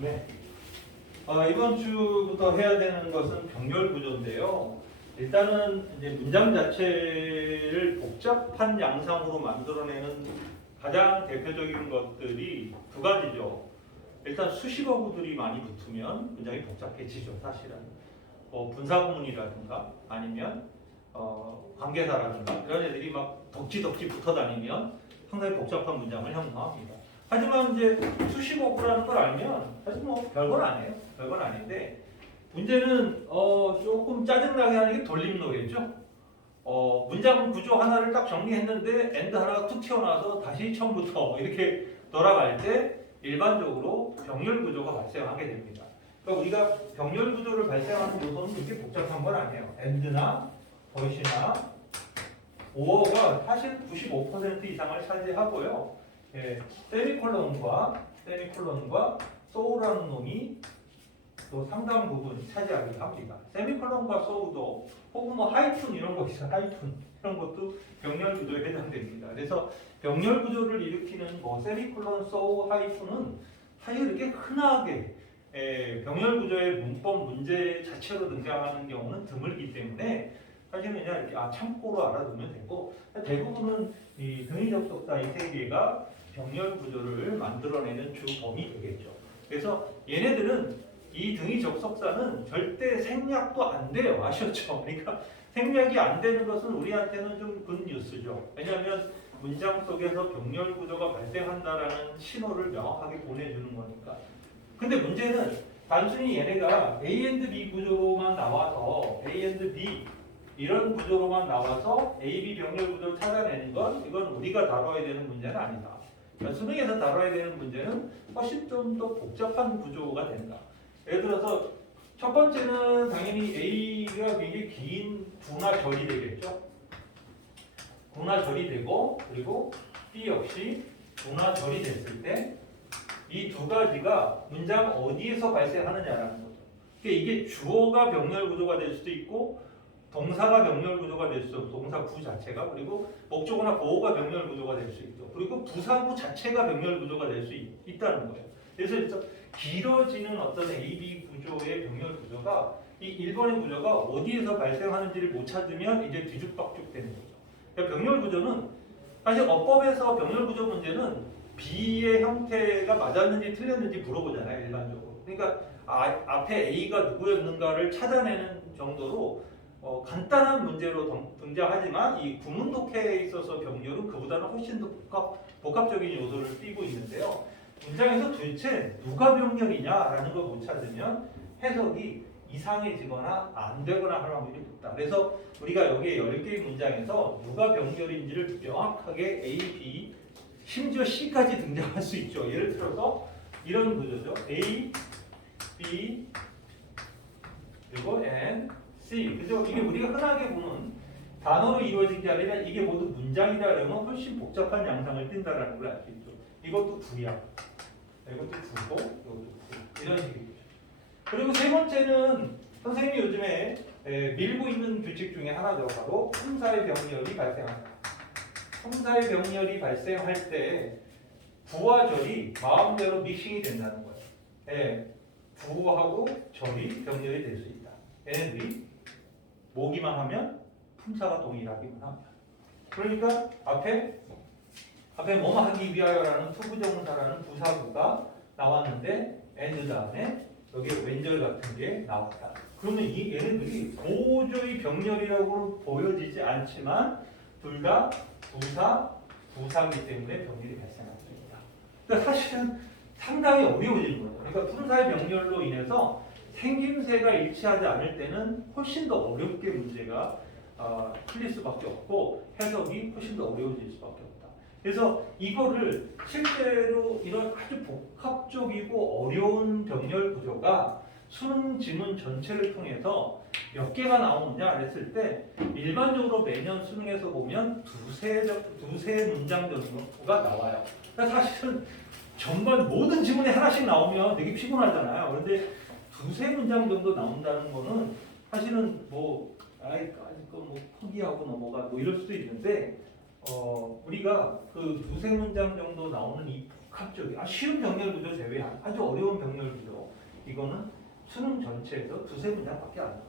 네. 이번 주부터 해야 되는 것은 병렬 구조인데요. 일단은 이제 문장 자체를 복잡한 양상으로 만들어내는 가장 대표적인 것들이 두 가지죠. 일단 수식어구들이 많이 붙으면 문장이 복잡해지죠, 사실은. 분사구문이라든가 아니면 관계사라든가 이런 애들이 막 덕지덕지 붙어 다니면 상당히 복잡한 문장을 형성합니다. 하지만 이제 수식어구라는 걸 알면 사실 뭐 별건 아니에요. 별건 아닌데 문제는 조금 짜증나게 하는 게 돌림노래죠. 문장 구조 하나를 딱 정리했는데 엔드 하나가 툭 튀어나와서 다시 처음부터 이렇게 돌아갈 때 일반적으로 병렬 구조가 발생하게 됩니다. 그러니까 우리가 병렬 구조를 발생하는 요소는 그렇게 복잡한 건 아니에요. 엔드나 버시나 오어가 사실 95% 이상을 차지하고요. 세미콜론과 소우라는 놈이 또 상당 부분 차지하기도 합니다. 세미콜론과 소우도 혹은 뭐 하이픈 이런 거 있어요. 하이픈 이런 것도 병렬 구조에 해당됩니다. 그래서 병렬 구조를 일으키는 뭐 세미콜론, 소우, 하이픈은 사실 이렇게 흔하게 병렬 구조의 문법 문제 자체로 등장하는 경우는 드물기 때문에 사실은 그냥 이렇게 참고로 알아두면 되고 대부분은 이 등위 접속사 이 세 개가 병렬 구조를 만들어내는 주 범위 되겠죠. 그래서 얘네들은 이 등위 접속사는 절대 생략도 안 돼요. 아셨죠? 그러니까 생략이 안 되는 것은 우리한테는 좀 굿뉴스죠. 왜냐하면 문장 속에서 병렬 구조가 발생한다라는 신호를 명확하게 보내주는 거니까. 근데 문제는 단순히 얘네가 A and B 구조로만 나와서 A and B 이런 구조로만 나와서 A, B 병렬 구조를 찾아내는 건 이건 우리가 다뤄야 되는 문제는 아니다. 그러니까 수능에서 다뤄야 되는 문제는 훨씬 좀 더 복잡한 구조가 된다. 예를 들어서 첫 번째는 당연히 A가 굉장히 긴 구나 절이 되겠죠. 구나 절이 되고 그리고 B 역시 구나 절이 됐을 때 이 두 가지가 문장 어디에서 발생하느냐라는 거죠. 그러니까 이게 주어가 병렬 구조가 될 수도 있고 동사가 병렬 구조가 될 수도 있고 동사 구 자체가 그리고 목적어나 보어가 병렬 구조가 될 수 있고 그리고 부사구 자체가 병렬 구조가 될 수 있다는 거예요. 그래서 길어지는 어떤 A, B 구조의 병렬 구조가 이 1번의 구조가 어디에서 발생하는지를 못 찾으면 이제 뒤죽박죽 되는 거죠. 그러니까 병렬 구조는 사실 어법에서 병렬 구조 문제는 B의 형태가 맞았는지 틀렸는지 물어보잖아요, 일반적으로. 그러니까 앞에 A가 누구였는가를 찾아내는 정도로 간단한 문제로 등장하지만 이 구문 독해에 있어서 병렬은 그보다는 훨씬 더 복합적인 요소를 띠고 있는데요. 문장에서 도대체 누가 병렬이냐라는 걸 못 찾으면 해석이 이상해지거나 안 되거나 할 확률이 높다. 그래서 우리가 여기에 10개의 문장에서 누가 병렬인지를 명확하게 A, B, 심지어 C까지 등장할 수 있죠. 예를 들어서 이런 구조죠. A, B, 그리고 N, C. 그죠? 이게 우리가 흔하게 보는 단어로 이루어진 게 아니라 이게 모두 문장이다 그러면 훨씬 복잡한 양상을 띈다는 걸 알 수 있죠. 이것도 구야. 이것도 구고, 이것도 구. 이런 식이죠. 그리고 세 번째는 선생님이 요즘에 밀고 있는 규칙 중에 하나죠. 바로 품사의 병렬이 발생한다. 품사의 병렬이 발생할 때 구와 절이 마음대로 믹싱이 된다는 거예요. 구하고 절이 병렬이 될 수 있다. 얘네들이 모기만 하면 품사가 동일하기만 합니다. 그러니까 앞에 뭐뭐 하기 위하여라는 투부정사라는 부사구가 나왔는데 and 다음에 여기 왼절 같은 게 나왔다. 그러면 이 얘네들이 도저히 병렬이라고는 보여지지 않지만 둘 다 부사기 때문에 병렬이 발생합니다. 그러니까 사실은 상당히 어려워지는 거예요. 그러니까 품사의 병렬로 인해서 생김새가 일치하지 않을 때는 훨씬 더 어렵게 문제가 풀릴 수밖에 없고 해석이 훨씬 더 어려워질 수밖에 없다. 그래서 이거를 실제로 이런 아주 복합적이고 어려운 병렬 구조가 수능 지문 전체를 통해서 몇 개가 나오느냐 했을 때 일반적으로 매년 수능에서 보면 두세 문장 정도가 나와요. 그러니까 사실은 전반 모든 지문에 하나씩 나오면 되게 피곤하잖아요. 그런데 두세 문장 정도 나온다는 거는 사실은 뭐 포기하고 넘어가 뭐 이럴 수도 있는데 우리가 그 두세 문장 정도 나오는 이 갑자기 쉬운 병렬 구조 제외한 아주 어려운 병렬 구조 이거는 수능 전체에서 두세 문장밖에 안 나옵니다.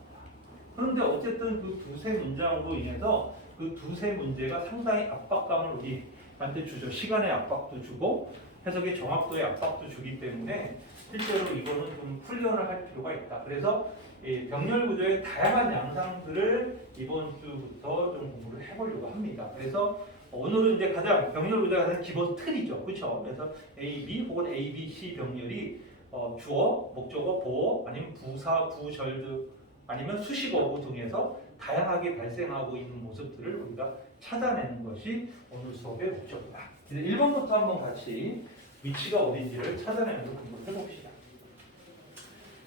그런데 어쨌든 그 두세 문장으로 인해서 그 두세 문제가 상당히 압박감을 우리한테 주죠. 시간의 압박도 주고 해석의 정확도의 압박도 주기 때문에 실제로 이거는 좀 훈련을 할 필요가 있다. 그래서 이 병렬 구조의 다양한 양상들을 이번 주부터 좀 공부를 해보려고 합니다. 그래서 오늘은 이제 가장 병렬 구조가 가장 기본 틀이죠, 그렇죠? 그래서 A, B 혹은 A, B, C 병렬이 주어, 목적어, 보어, 아니면 부사, 부절 등 아니면 수식어구 등에서 다양하게 발생하고 있는 모습들을 우리가 찾아내는 것이 오늘 수업의 목적이다. 이제 1번부터 한번 같이 위치가 어딘지를 찾아내는 걸 공부해 봅시다.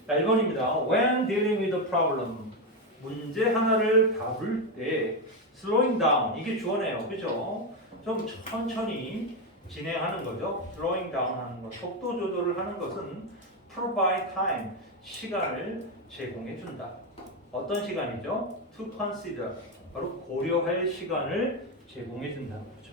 자, 1번입니다. When dealing with a problem, 문제 하나를 다룰 때 slowing down, 이게 주어네요. 그죠? 좀 천천히 진행하는 거죠. slowing down 하는 것, 속도 조절을 하는 것은 provide time, 시간을 제공해 준다. 어떤 시간이죠? to consider, 바로 고려할 시간을 제공해 준다는 거죠.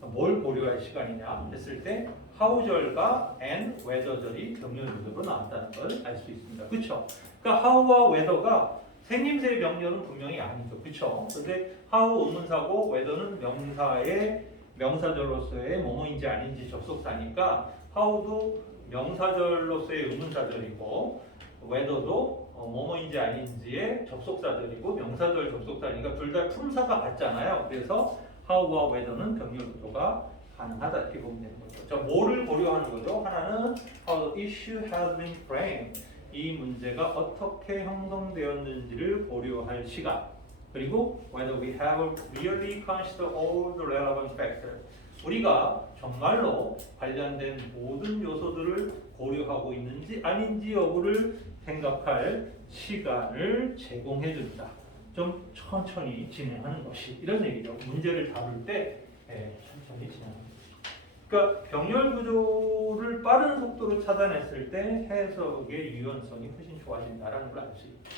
뭘 고려할 시간이냐 했을 때 how절과 and whether절이 병렬 구조로 나왔다는 걸 알 수 있습니다. 그렇죠? 그러니까 how와 whether가 생김새 병렬은 분명히 아니죠. 그렇죠? 근데 how 의문사고 whether는 명사의 명사절로서의 뭐뭐인지 아닌지 접속사니까 how도 명사절로서의 의문사절이고 whether도 뭐뭐인지 아닌지의 접속사절이고 명사절 접속사니까 둘 다 품사가 같잖아요. 그래서 how와 whether는 병렬 구조가 가능하다 이렇게 보면 되는 거죠. 자, 뭐를 고려하는 거죠? 하나는 how the issue has been framed. 이 문제가 어떻게 형성되었는지를 고려할 시간. 그리고 whether we have really considered all the relevant factors. 우리가 정말로 관련된 모든 요소들을 고려하고 있는지 아닌지 여부를 생각할 시간을 제공해 준다. 좀 천천히 진행하는 것이 이런 얘기죠. 문제를 다룰 때 천천히 진행하는 것이. 그러니까 병렬 구조를 빠른 속도로 찾아냈을 때 해석의 유연성이 훨씬 좋아진다라는 걸 알 수 있죠.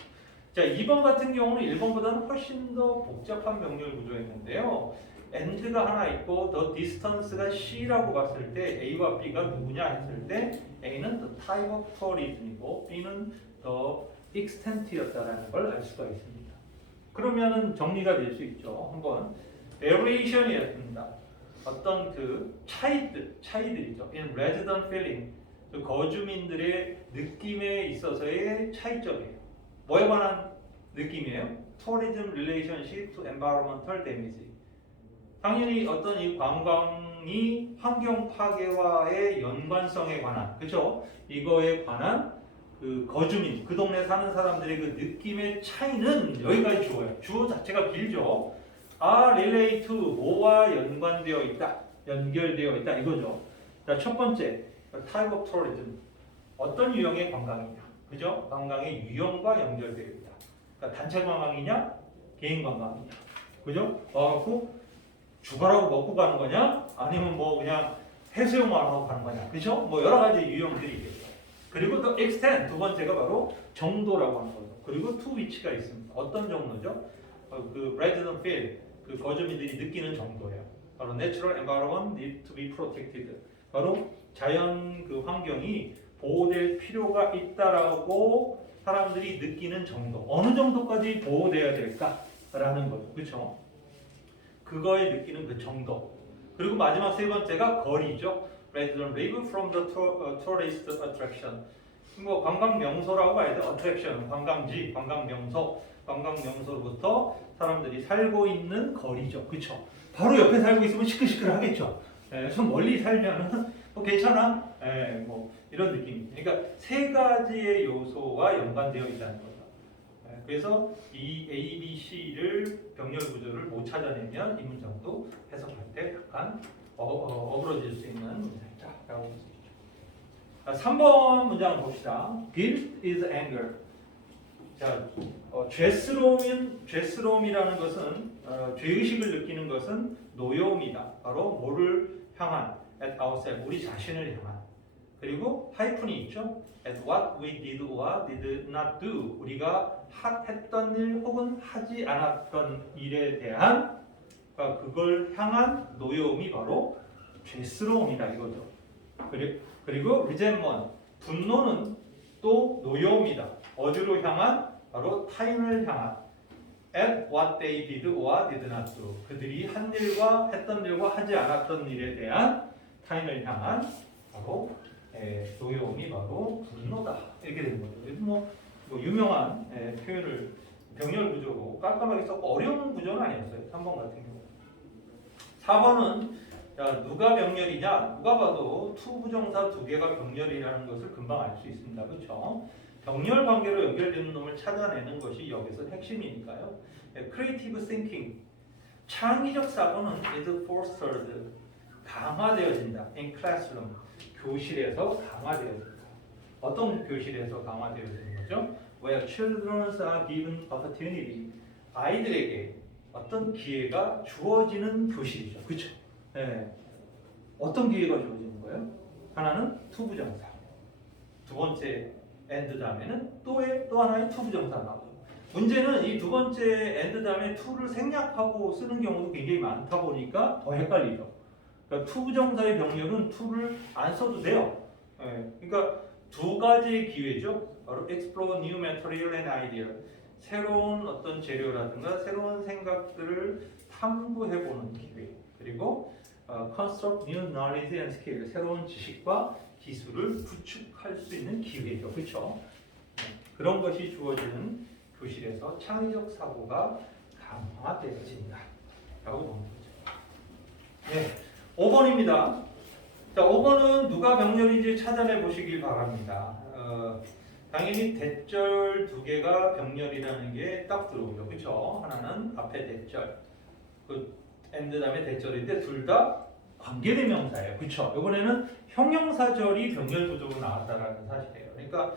자, 2번 같은 경우는 1번보다는 훨씬 더 복잡한 병렬 구조였는데요. and가 하나 있고 the distance가 C라고 봤을 때 A와 B가 누구냐 했을 때 A는 the type of tourism이고 B는 the extent이었다라는 걸 알 수가 있습니다. 그러면은 정리가 될 수 있죠. 한번 variation이었습니다. 어떤 그 차이들이죠. in resident feeling, 그 거주민들의 느낌에 있어서의 차이점이에요. 뭐에 관한 느낌이에요? tourism relationship to environmental damage. 당연히 어떤 이 관광이 환경 파괴와의 연관성에 관한, 그렇죠? 이거에 관한 그 거주민, 그 동네 사는 사람들의 그 느낌의 차이는 여기까지 주어요. 주어 자체가 길죠. relate to, 뭐와 연관되어 있다, 연결되어 있다 이거죠. 자, 첫 번째, type of tourism. 어떤 유형의 관광이냐, 그죠? 관광의 유형과 연결되어 있다. 그러니까 단체 관광이냐, 개인 관광이냐, 그죠? 와갖고 주거라고 먹고 가는 거냐, 아니면 뭐 그냥 해수욕만 하고 가는 거냐, 그죠? 뭐 여러 가지 유형들이 있겠죠. 그리고 또 extent, 두 번째가 바로 정도라고 하는 거죠. 그리고 to which가 있습니다. 어떤 정도죠? 그 resident feel, 그 거주민들이 느끼는 정도예요. 바로 natural environment need to be protected. 바로 자연 그 환경이 보호될 필요가 있다라고 사람들이 느끼는 정도. 어느 정도까지 보호돼야 될까라는 거죠. 그렇죠? 그거에 느끼는 그 정도. 그리고 마지막 세 번째가 거리죠. rather than live from the tourist attraction. 뭐 관광 명소라고 봐야 돼. attraction, 관광지, 관광 명소. 관광 명소로부터 사람들이 살고 있는 거리죠. 그렇죠? 바로 옆에 살고 있으면 시끌시끌하겠죠. 좀 멀리 살면은 뭐 괜찮아. 뭐 이런 느낌입니다. 그러니까 세 가지의 요소와 연관되어 있다는 거죠. 그래서 이 A, B, C를 병렬 구조를 못 찾아내면 이 문장도 해석할 때 약간 어그러질 수 있는 문장이다라고 볼 수 있죠. 3번 문장을 봅시다. Guilt is anger. 자, 죄스러움이라는 것은 죄의식을 느끼는 것은 노여움이다. 바로 뭐를 향한 at ourselves, 우리 자신을 향한. 그리고 하이픈이 있죠. at what we did or did not do, 우리가 했던 일 혹은 하지 않았던 일에 대한 그걸 향한 노여움이 바로 죄스러움이다 이거죠. 그리고 resentment, 분노는 또 노여움이다. 어디로 향한? 바로 타인을 향한. At what they did or did not do. 그들이 한 일과 했던 일과 하지 않았던 일에 대한 타인을 향한 바로 노여움이 바로 분노다. 이렇게 되는 거죠. 그래서 뭐 유명한 표현을 병렬 구조고 깔끔하게 썼고 어려운 구조는 아니었어요. 3번 같은 경우. 4번은 누가 병렬이냐? 누가 봐도 투부정사 두 개가 병렬이라는 것을 금방 알 수 있습니다. 그렇죠? 병렬 관계로 연결되는 놈을 찾아내는 것이 여기서 핵심이니까요. Creative thinking, 창의적 사고는 is fostered, 강화되어진다. In classroom, 교실에서 강화되어진다. 어떤 교실에서 강화되어지는 거죠? Where children are given opportunity, 아이들에게 어떤 기회가 주어지는 교실이죠. 그렇죠? 네. 어떤 기회가 주어지는 거예요? 하나는 투부정사, 두 번째 and 다음에는 또 하나의 투부정사 나오죠. 문제는 이 두 번째 and 다음에 to를 생략하고 쓰는 경우도 굉장히 많다 보니까 더 헷갈리죠. 그러니까 투부정사의 병렬은 to를 안 써도 돼요. 네. 그러니까 두 가지의 기회죠. 바로 explore new material and idea, 새로운 어떤 재료라든가 새로운 생각들을 탐구해보는 기회, 그리고 construct new knowledge and skill, 새로운 지식과 기술을 구축할 수 있는 기회죠. 그렇죠? 그런 것이 주어지는 교실에서 창의적 사고가 강화되어진다 라고 보는 거죠. 네, 5번입니다. 자, 5번은 누가 병렬인지 찾아내 보시길 바랍니다. 당연히 대절 두 개가 병렬이라는 게 딱 들어오죠. 그렇죠? 하나는 앞에 대절, 그 and 다음에 대절인데 둘 다 관계대명사예요. 그렇죠? 이번에는 형용사절이 병렬 구조로 나왔다라는 사실이에요. 그러니까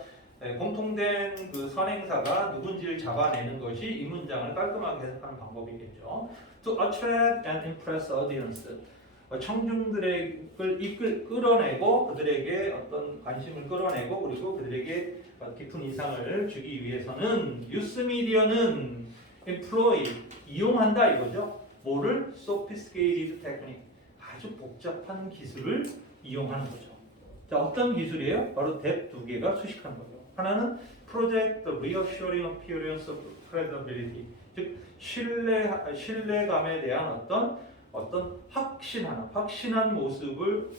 공통된 그 선행사가 누군지를 잡아내는 것이 이 문장을 깔끔하게 해석하는 방법이겠죠. To attract and impress audience, 청중들을 끌어내고 그들에게 어떤 관심을 끌어내고 그리고 그들에게 깊은 인상을 주기 위해서는 뉴스 미디어는 employ, 이용한다 이거죠. 뭐를? sophisticated technique, 아주 복잡한 기술을 이용하는 거죠. 자, 어떤 기술이에요? 바로 that 두 개가 수식하는 거죠. 하나는 project the reassuring appearance of credibility, 즉 신뢰감에 대한 어떤 확실한 모습을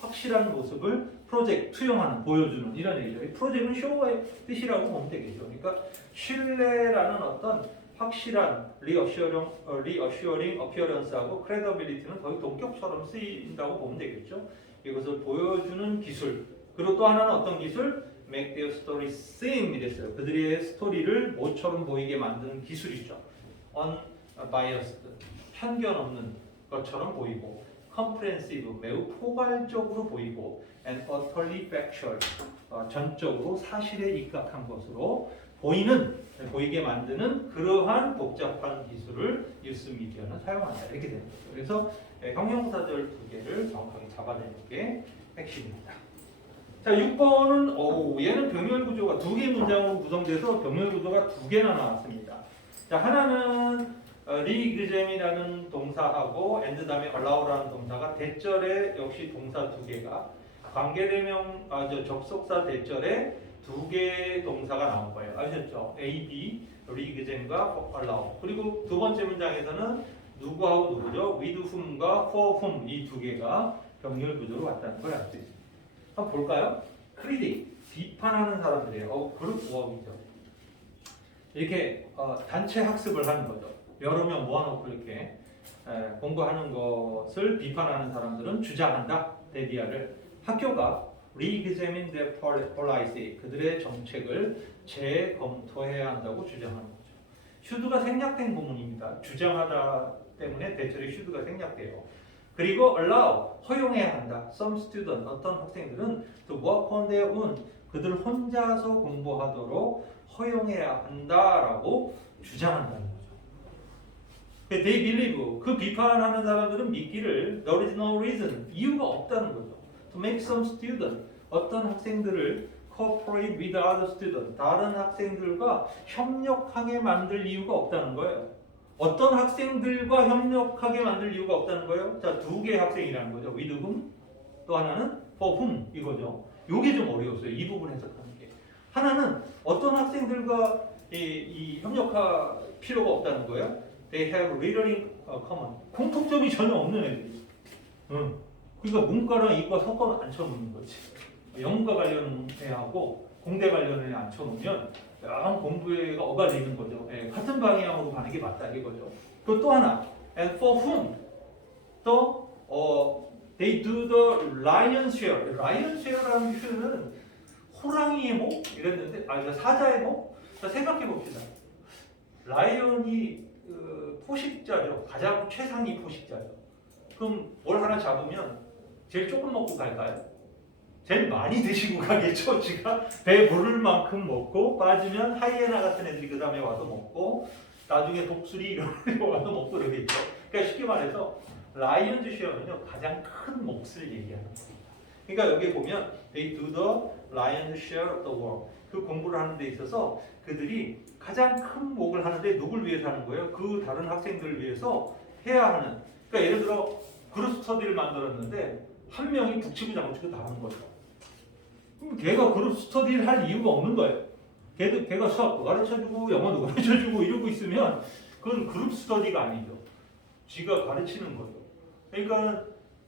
프로젝트 투영하는, 보여주는 이런 얘기죠. 이 프로젝트는 쇼의 뜻이라고 보면 되겠죠. 그러니까 신뢰라는 어떤 확실한 reassuring appearance하고 credibility는 거의 동격처럼 쓰인다고 보면 되겠죠. 이것을 보여주는 기술. 그리고 또 하나는 어떤 기술? make their story seem 이랬어요. 그들의 스토리를 모처럼 보이게 만드는 기술이죠. unbiased, 편견 없는 것처럼 보이고, comprehensive, 매우 포괄적으로 보이고, and utterly factual, 전적으로 사실에 입각한 것으로 보이게 만드는 그러한 복잡한 기술을 뉴스 미디어는 사용한다. 이렇게 되는 거죠. 그래서 형용사절 두 개를 정확하게 잡아내는 게 핵심입니다. 자, 6번은 얘는 병렬 구조가 두 개 문장으로 구성돼서 병렬 구조가 두 개나 나왔습니다. 자, 하나는 리그잼이라는 동사하고 and 다음에 allow라는 동사가 대절에 역시 동사 두 개가 관계대명 접속사 대절에 두 개의 동사가 나온 거예요. 아셨죠? A, B, 리그잼과 allow. 그리고 두 번째 문장에서는 누구하고 누구죠? with whom과 for whom, 이 두 개가 병렬 구조로 왔다는 걸 알 수 있습니다. 한번 볼까요? 크리틱, 비판하는 사람들이에요. 그룹 워크이죠. 이렇게 단체 학습을 하는 거죠. 여러 명 모아놓고 이렇게 공부하는 것을 비판하는 사람들은 주장한다. 데디아를 학교가 re-examine their policy, 그들의 정책을 재검토해야 한다고 주장하는 거죠. should가 생략된 구문입니다. 주장하다 때문에 대체로 should가 생략돼요. 그리고 allow, 허용해야 한다. Some student, 어떤 학생들은 to work on their own, 그들 혼자서 공부하도록 허용해야 한다라고 주장한다는 거죠. They believe, 그 비판하는 사람들은 믿기를 there is no reason, 이유가 없다는 거죠. To make some student, 어떤 학생들을 cooperate with other students, 다른 학생들과 협력하게 만들 이유가 없다는 거예요. 어떤 학생들과 협력하게 만들 이유가 없다는 거예요? 자, 두 개의 학생이라는 거죠. with whom, 또 하나는 for whom 이거죠. 요게 좀 어려웠어요. 이 부분 해석하는 게. 하나는 어떤 학생들과 이 협력할 필요가 없다는 거예요. They have little in common. 공통점이 전혀 없는 애들이. 그러니까 문과랑 이과 섞어 앉혀놓는 거지. 영문과 관련해 하고 공대 관련해 앉혀놓으면 양 공부가 어가지는 거죠. 예, 같은 방향으로 가는 게 맞다 이거죠. 그 또 하나, and for whom 또 they do the lion's share. lion's share라는 표현은 호랑이의 목 이랬는데 사자의 목. 자, 생각해 봅시다. 라이언이 포식자죠. 가장 최상위 포식자죠. 그럼 뭘 하나 잡으면 제일 조금 먹고 갈까요? 제일 많이 드시고 가겠죠. 지가 배 부를 만큼 먹고 빠지면 하이에나 같은 애들이 그 다음에 와서 먹고 나중에 독수리 이런 거 와서 먹고 그러겠죠. 그러니까 쉽게 말해서 라이언즈 쉐어는요 가장 큰 몫을 얘기하는 겁니다. 그러니까 여기 보면 they do the lion's share of the work. 그 공부를 하는 데 있어서 그들이 가장 큰 몫을 하는데 누굴 위해서 하는 거예요? 그 다른 학생들을 위해서 해야 하는. 그러니까 예를 들어 그룹 스터디를 만들었는데 한 명이 북치고 장치고 다 하는 거죠. 그럼 걔가 그룹 스터디를 할 이유가 없는 거예요. 걔가 수학도 가르쳐주고 영어도 가르쳐주고 이러고 있으면 그건 그룹 스터디가 아니죠. 지가 가르치는 거죠. 그러니까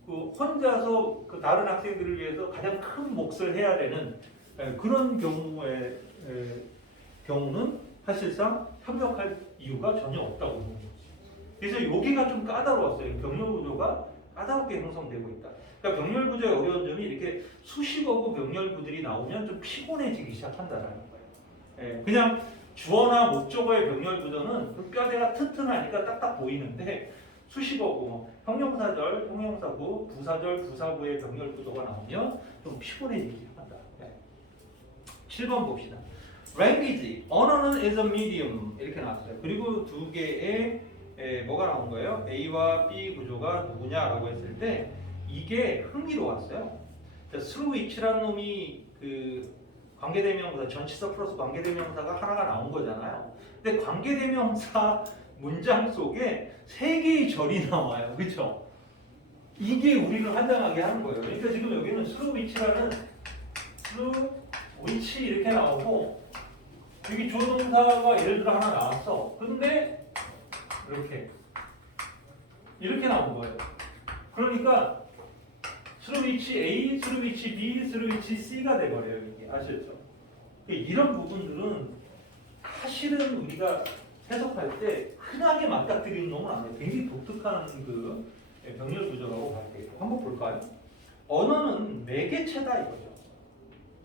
그 혼자서 그 다른 학생들을 위해서 가장 큰 몫을 해야 되는 그런 경우는 사실상 협력할 이유가 전혀 없다고 보는 거죠. 그래서 여기가 좀 까다로웠어요. 병렬 구조가 까다롭게 형성되고 있다. 그러니까 병렬 구조의 어려운 점이 이렇게 수식어고 병렬 구들이 나오면 좀 피곤해지기 시작한다라는 거예요. 예, 그냥 주어나 목적어의 병렬 구조는 그 뼈대가 튼튼하니까 딱딱 보이는데 수식어고 형용사절, 형용사구, 부사절, 부사구의 병렬 구조가 나오면 좀 피곤해지기 시작한다. 예. 7번 봅시다. language, 언어는 is a medium 이렇게 나왔어요. 그리고 두 개의 뭐가 나온 거예요? A와 B 구조가 누구냐라고 했을 때 이게 흥미로웠어요. through which라는 놈이 그 관계대명사, 전치사 플러스 관계대명사가 하나가 나온 거잖아요. 근데 관계대명사 문장 속에 세 개의 절이 나와요. 그렇죠? 이게 우리를 환장하게 하는 거예요. 그러니까 지금 여기는 through which라는 through which 이렇게 나오고 여기 조동사가 예를 들어 하나 나왔어. 근데 이렇게 나온 거예요. 그러니까 through which A, through which B, through which C가 돼버려요. 이게 아시죠? 이런 부분들은 사실은 우리가 해석할 때 흔하게 맞닥뜨리는 놈은 아니에요. 굉장히 독특한 그 병렬 구조라고 할게요. 한번 볼까요? 언어는 매개체다 이거죠.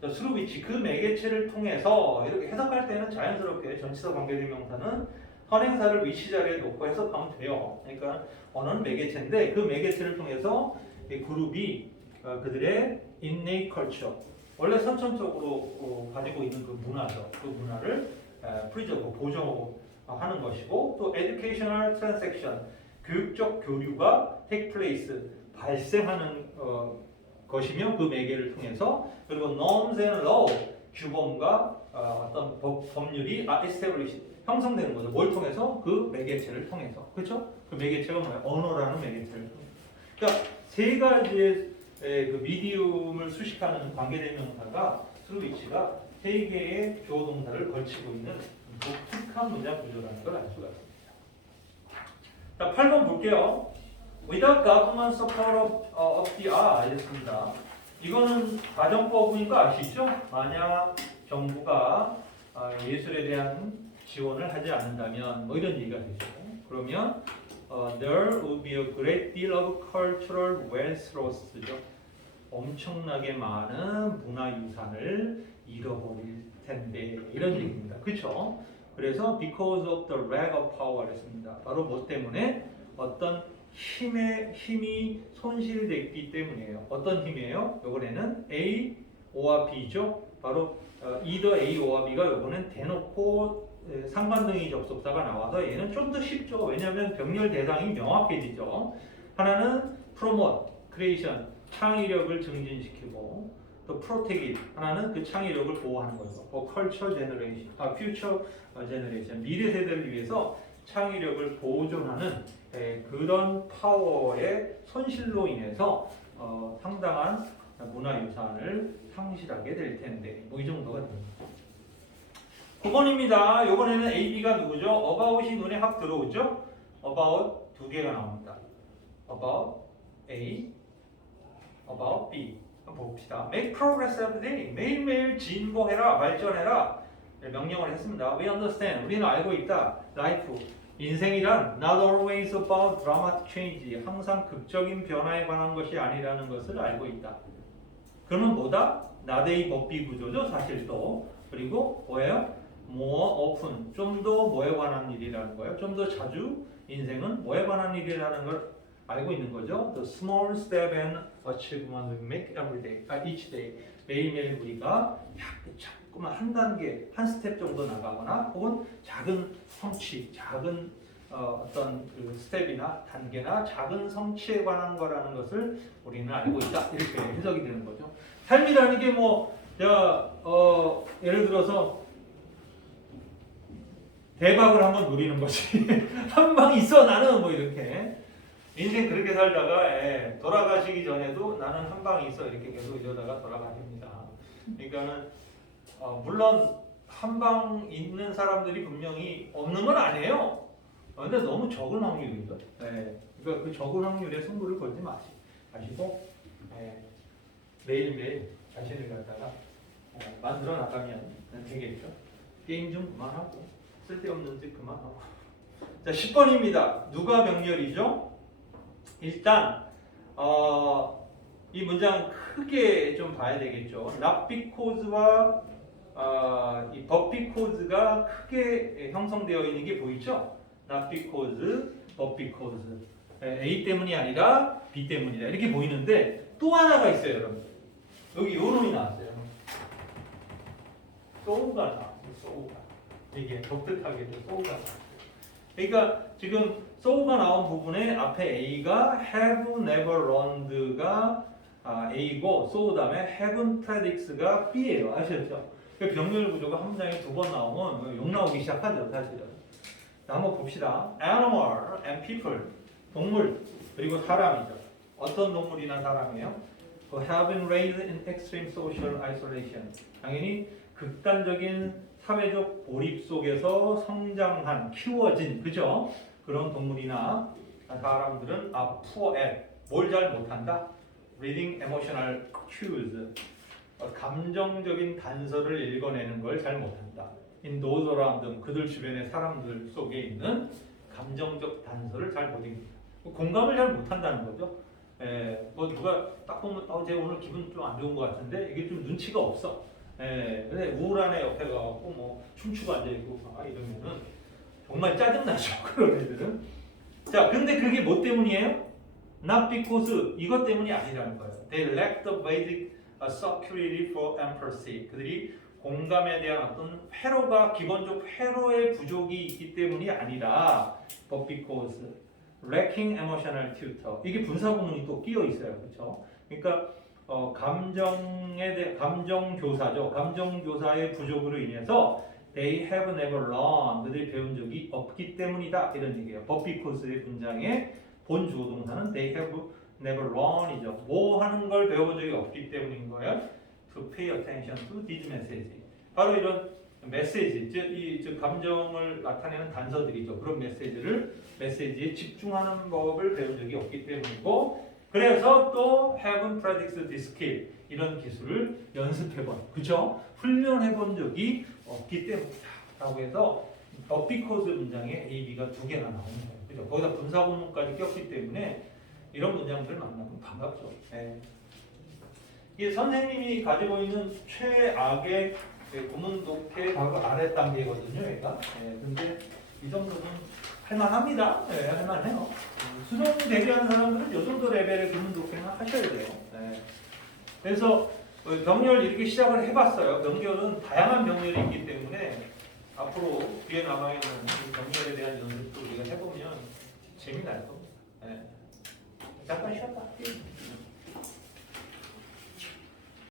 through which 그 매개체를 통해서 이렇게 해석할 때는 자연스럽게 전치사 관계대명사는 선행사를 위치 자리에 놓고 해석하면 돼요. 그러니까 언어는 매개체인데 그 매개체를 통해서 이 그룹이 그들의 innate culture 원래 선천적으로 가지고 있는 그 문화죠. 그 문화를 프리저브 보존하는 것이고 또 educational transaction 교육적 교류가 take place 발생하는 것이며 그 매개를 통해서 그리고 norms and law 규범과 어떤 법률이 established 형성되는 거죠. 뭘 통해서? 그 매개체를 통해서. 그렇죠? 그 매개체가 뭐예요? 언어라는 매개체를 통해서. 그러니까 세 가지의 그 미디움을 수식하는 관계대명사가 through which가 세 개의 주어 동사를 걸치고 있는 독특한 문장 구조라는 걸 알 수가 있습니다. 자, 8번 볼게요. Without government support of the 알겠습니다. 이거는 가정법인 거 아시죠? 만약 정부가 예술에 대한 지원을 하지 않는다면 뭐 이런 얘기가 되죠. 그러면 there would be a great deal of cultural wealth loss죠. 엄청나게 많은 문화유산을 잃어버릴 텐데 이런 얘기입니다. 그렇죠? 그래서 because of the lack of power 했습니다. 바로 뭐 때문에? 어떤 힘이 손실됐기 때문이에요. 어떤 힘이에요? 이번에는 A, O와 B죠. 바로 either A, O와 B가 이번엔 대놓고 상관등의 접속사가 나와서 얘는 좀 더 쉽죠. 왜냐하면 병렬 대상이 명확해지죠. 하나는 promote, creation, 창의력을 증진시키고 또 protect, 하나는 그 창의력을 보호하는 거죠. culture generation, future generation, 미래 세대를 위해서 창의력을 보존하는 그런 파워의 손실로 인해서 상당한 문화유산을 상실하게 될 텐데 뭐 이 정도가 됩니다. 9번입니다. 이번에는 A, B가 누구죠? about이 눈에 확 들어오죠? about 두 개가 나옵니다. about A, about B. 한번 봅시다. Make progress every day. 매일매일 진보해라, 발전해라. 명령을 했습니다. We understand. 우리는 알고 있다. Life. 인생이란 not always about dramatic change. 항상 극적인 변화에 관한 것이 아니라는 것을 알고 있다. 그는 뭐다? not A, but B 구조죠. 사실 또. 그리고 뭐예요? more often. 좀 더 뭐에 관한 일이라는 거예요. 좀 더 자주 인생은 뭐에 관한 일이라는 걸 알고 있는 거죠. The small step and achievement we make every day, each day. 매일매일 우리가 자꾸만 한 단계, 한 스텝 정도 나가거나 혹은 작은 성취, 작은 어떤 그 스텝이나 단계나 작은 성취에 관한 거라는 것을 우리는 알고 있다. 이렇게 해석이 되는 거죠. 삶이라는 게 뭐, 예를 들어서 대박을 한번 누리는 거지. 한 방 있어 나는 뭐 이렇게. 인생 그렇게 살다가 돌아가시기 전에도 나는 한 방이 있어 이렇게 계속 이러다가 돌아가십니다. 그러니까는 물론 한 방 있는 사람들이 분명히 없는 건 아니에요. 근데 너무 적은 확률이죠. 그러니까 그 적은 확률에 승부를 걸지 마시고 매일매일 자신을 갖다가 만들어 나가면 되겠죠. 게임 좀 그만하고 쓸데없는 짓 그만하고. 자, 10번입니다. 누가 병렬이죠? 일단 이 문장 크게 좀 봐야 되겠죠. not because와 이 but because가 크게 형성되어 있는 게 보이죠? not because, but because. A 때문이 아니라 B 때문이다. 이렇게 보이는데 또 하나가 있어요, 여러분. 여기 요놈이 나왔어요. so가 나왔어요. so가. 이게 독특하게도 so가 나왔어요. 그러니까 지금 so가 나온 부분에 앞에 A가 have never learned가 A고 so 다음에 haven't predicts가 B예요. 아시겠죠? 병렬 구조가 한 문장에 두 번 나오면 욕 나오기 시작하죠, 사실은. 자, 한번 봅시다. Animal and people, 동물 그리고 사람이죠. 어떤 동물이나 사람이에요? have been raised in extreme social isolation. 당연히 극단적인 사회적 고립 속에서 성장한, 키워진, 그죠? 그런 동물이나 사람들은 poor at, 뭘 잘 못한다? Reading emotional cues, 감정적인 단서를 읽어내는 걸 잘 못한다. In those around them, 그들 주변의 사람들 속에 있는 감정적 단서를 잘 못 읽는다. 공감을 잘 못한다는 거죠. 뭐 누가 딱 보면 쟤 오늘 기분 좀 안 좋은 것 같은데 이게 좀 눈치가 없어. 근데 우울한 애 옆에 가고 뭐 춤추고 앉아있고 이러면은 정말 짜증나죠. 그런 애들은. 자, 근데 그게 뭐 때문이에요? Not because 이것 때문이 아니라는 거예요. They lack the basic security for empathy. 그들이 공감에 대한 어떤 회로가 기본적 회로의 부족이 있기 때문이 아니라 but because lacking emotional tutor. 이게 분사 구문이 또 끼어 있어요. 그렇죠? 그러니까 감정에 대한 감정 교사죠. 감정 교사의 부족으로 인해서 they have never learned. 그들이 배운 적이 없기 때문이다. 이런 얘기예요. but because의 문장의 본 주어 동사는 they have never learned이죠. 뭐 하는 걸 배워본 적이 없기 때문인 거예요. To pay attention to this message. 바로 이런 메시지, 즉 감정을 나타내는 단서들이죠. 그런 메시지에 집중하는 법을 배운 적이 없기 때문이고, 그래서 또 haven't practiced this skill, 이런 기술을 연습해본, 그죠? 훈련해본 적이 없기 때문이다. 라고 해서 but because 문장에 A, B가 두 개가 나오는 거예요. 그죠? 거기다 분사구문까지 꼈기 때문에 이런 문장들 만나면 반갑죠. 이게 선생님이 가지고 있는 최악의 구문 독해 바로 아래 단계거든요, 얘가. 근데 이 정도는 할만합니다. 할만해요. 수능 대비하는 사람들은 이 정도 레벨의 구문 독해는 하셔야 돼요. 그래서 병렬 이렇게 시작을 해봤어요. 병렬은 다양한 병렬이 있기 때문에